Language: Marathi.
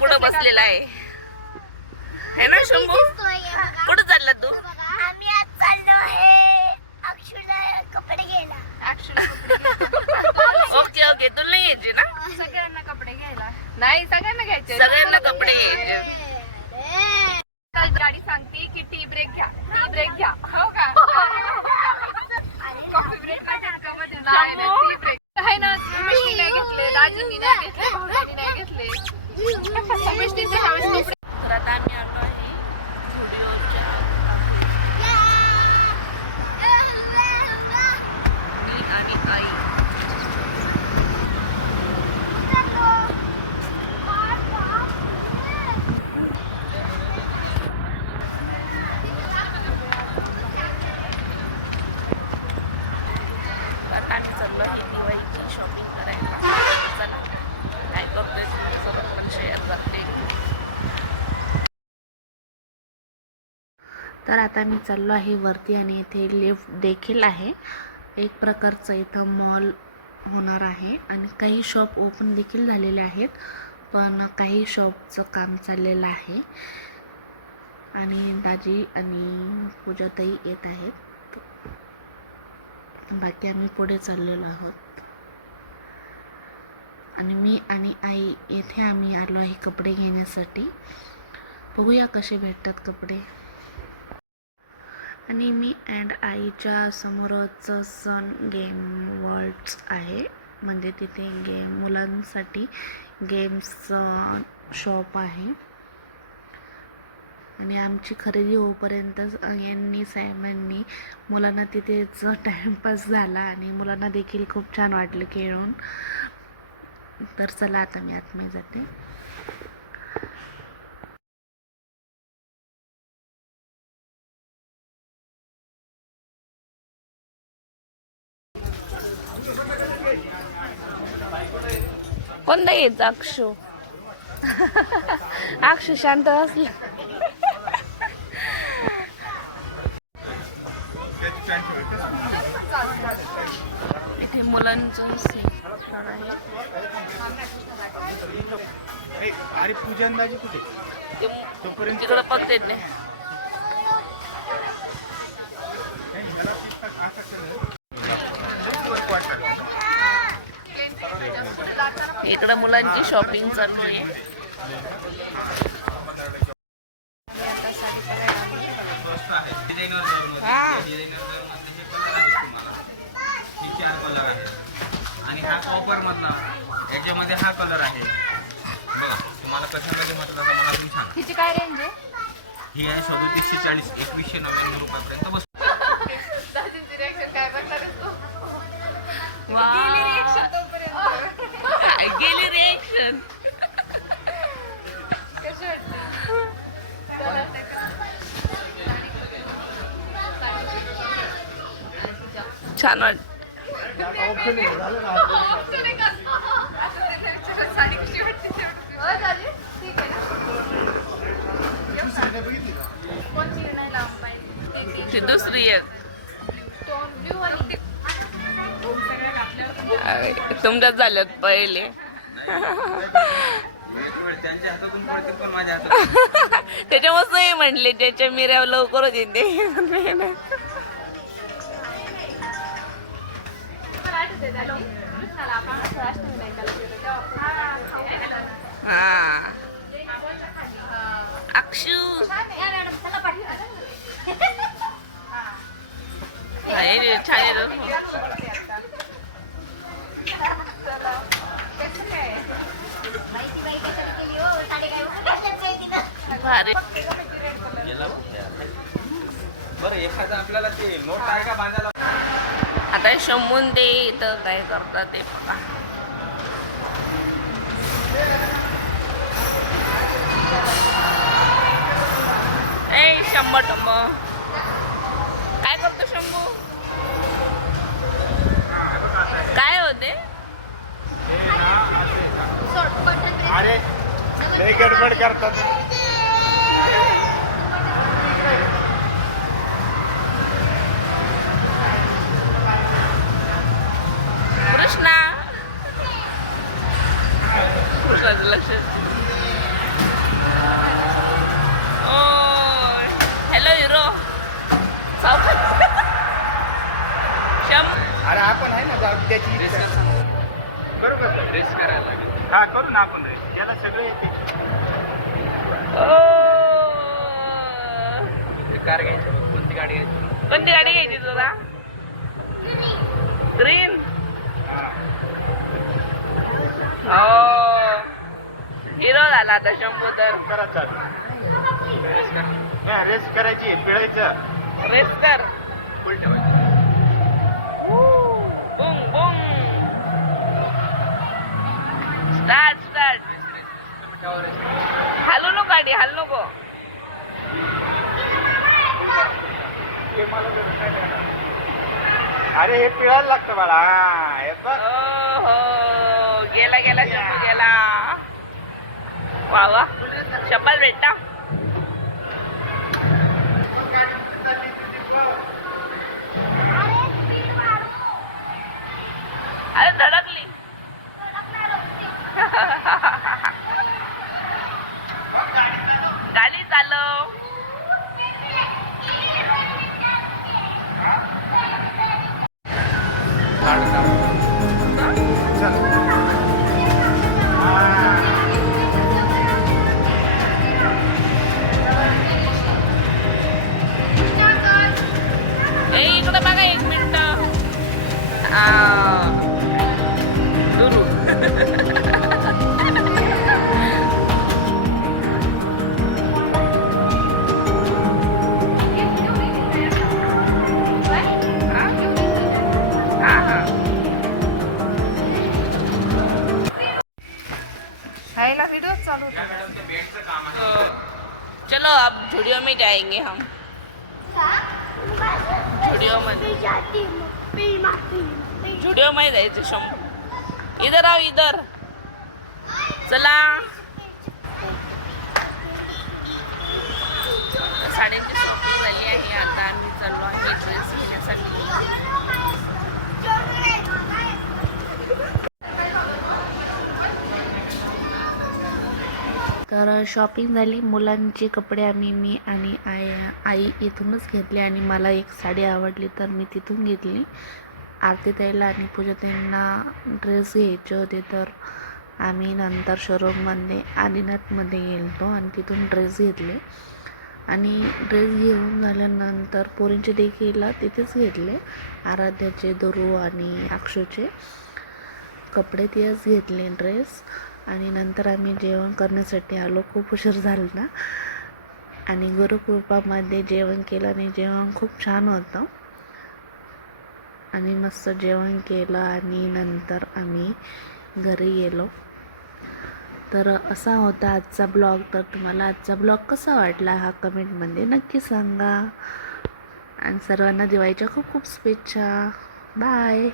पुढं बसलेले आहे. है ना शंभू? कुठं चालला तू? आम्ही आज चाललो आहे अक्षुला कपडे घ्यायला. Okay okay. तुला नाही यायचे ना? सगळ्यांना कपडे घ्यायला. नाही सगळ्यांना घ्यायचे. सगळ्यांना कपडे घ्यायचे काल गाडी सांगते की टी ब्रेक घ्या टी ब्रेक घ्या हो का कॉफी ब्रेक नाही टी ब्रेक आहे ना उमेशनी नाही घेतले राजूनी नाही घेतले भाऊनी नाही घेतले उमेशनीचे ह्यावेळेस कपडे तर आता आम्ही आलो आहे झुडिओच्या मी आणि आई आता आम्ही चाललो आहे दिवाळीची शॉपिंग करायला चला काय करतोय तुमच्यासोबत पण शेअर करते तर आता मी चाललो आहे वरती आणि इथे लिफ्ट देखील आहे. एक प्रकारचं इथं मॉल होणार आहे आणि काही शॉप ओपन देखील झालेले आहेत पण काही शॉपचं काम चाललेलं आहे. आणि दाजी आणि पूजाताई येत आहेत. बाकी आम्ही पुढे चाललेलो आहोत. आणि मी आणि आई येथे आम्ही आलो आहे कपडे घेण्यासाठी. बघूया कसे भेटतात कपडे. आणि मी अँड आईच्या समोरच सन गेम वर्ल्ड्स आहे. म्हणजे तिथे गेम मुलांसाठी गेम्सचं शॉप आहे. आणि आमची खरेदी होईपर्यंत यांनी साहेबांनी मुलांना तिथेच टाईमपास झाला आणि मुलांना देखील खूप छान वाटलं खेळून. तर चला आता मी आतमध्ये जाते. यायचं अक्षू. अक्षू शांत असला इथे मुलांचं अरे पूजा अंदाजे कुठे? तोपर्यंत तिकडं बघते ते. इकडं मुलांची शॉपिंग चालू आहे. हा. कलर आहे आणि हा कॉपर मधला याच्यामध्ये हा कलर आहे. बघा तुम्हाला कशामध्ये म्हटलं तर मला तुम्ही सांगा. हिची काय रेंज आहे? ही आहे सदोतीसशे चाळीस एकवीसशे नव्याण्णव रुपयापर्यंत बस छान वाट ती दुसरी एक तुमच्याच झाल्यात पहिले. त्याच्यामुळे म्हटले त्याच्या मिऱ्या लवकर होते ते घातल्याच नाही तिनं भारी बरं एखादं आपल्याला ते नोट आहे का बांधायला आता शंभून दे इथं काय करतात ते बघा. ए शंभर टंब काय करतो शंभू? काय होते? अरे गडबड करतात. कृष्णा. कृष्णाचं लक्ष. ओ हॅलो हिरो अरे आपण आहे ना जाऊ त्याची बरोबर रेस करायला लागेल. हा करू ना आपण रेस याला सगळं येते. कार घ्यायची कोणती गाडी घ्यायची? कोणती गाडी घ्यायची तुला? ग्रीन हिरो झाला आता शंभू तर. चालू. रेस कर. रेस करायची पिळायचं. रेस कर. फुल ठेवायचं अरे हे पिळायला लागतं बाळा. हा, हे बघ. हो, हो गेला गेला शंभू गेला. वा वा शंभर भेटता अरे चलो अब झुडियो में जाएंगे हम। झुडियो मध्ये झुडिओ मध्ये जायचं शंभू इधर आओ इधर। चला। साड्यांची शॉपिंग झाली आहे आता आम्ही चाललो आहे ड्रेस घेण्यासाठी तर शॉपिंग झाली. मुलांचे कपडे आम्ही मी आणि आई आई इथूनच घेतले आणि मला एक साडी आवडली तर मी तिथून घेतली. आरती ताईला आणि पूजाताईंना ड्रेस घ्यायचे होते तर आम्ही नंतर शोरूममध्ये आदिनाथमध्ये गेलतो आणि तिथून ड्रेस घेतले. आणि ड्रेस घेऊन झाल्यानंतर पोरींचे देखील तिथेच घेतले. आराध्याचे दुरू आणि अक्षूचे कपडे तिथेच घेतले ड्रेस आणि नंतर आम्ही जेवण करण्यासाठी आलो. खूप उशीर झाला. ना आणि गुरुकृपामध्ये जेवण केलं आणि जेवण खूप छान होतं. आणि मस्त जेवण केलं आणि नंतर आम्ही घरी गेलो. तर असा होता आजचा ब्लॉग. तर तुम्हाला आजचा ब्लॉग कसा वाटला हा कमेंटमध्ये नक्की सांगा. आणि सर्वांना दिवाळीच्या खूप खूप शुभेच्छा. बाय.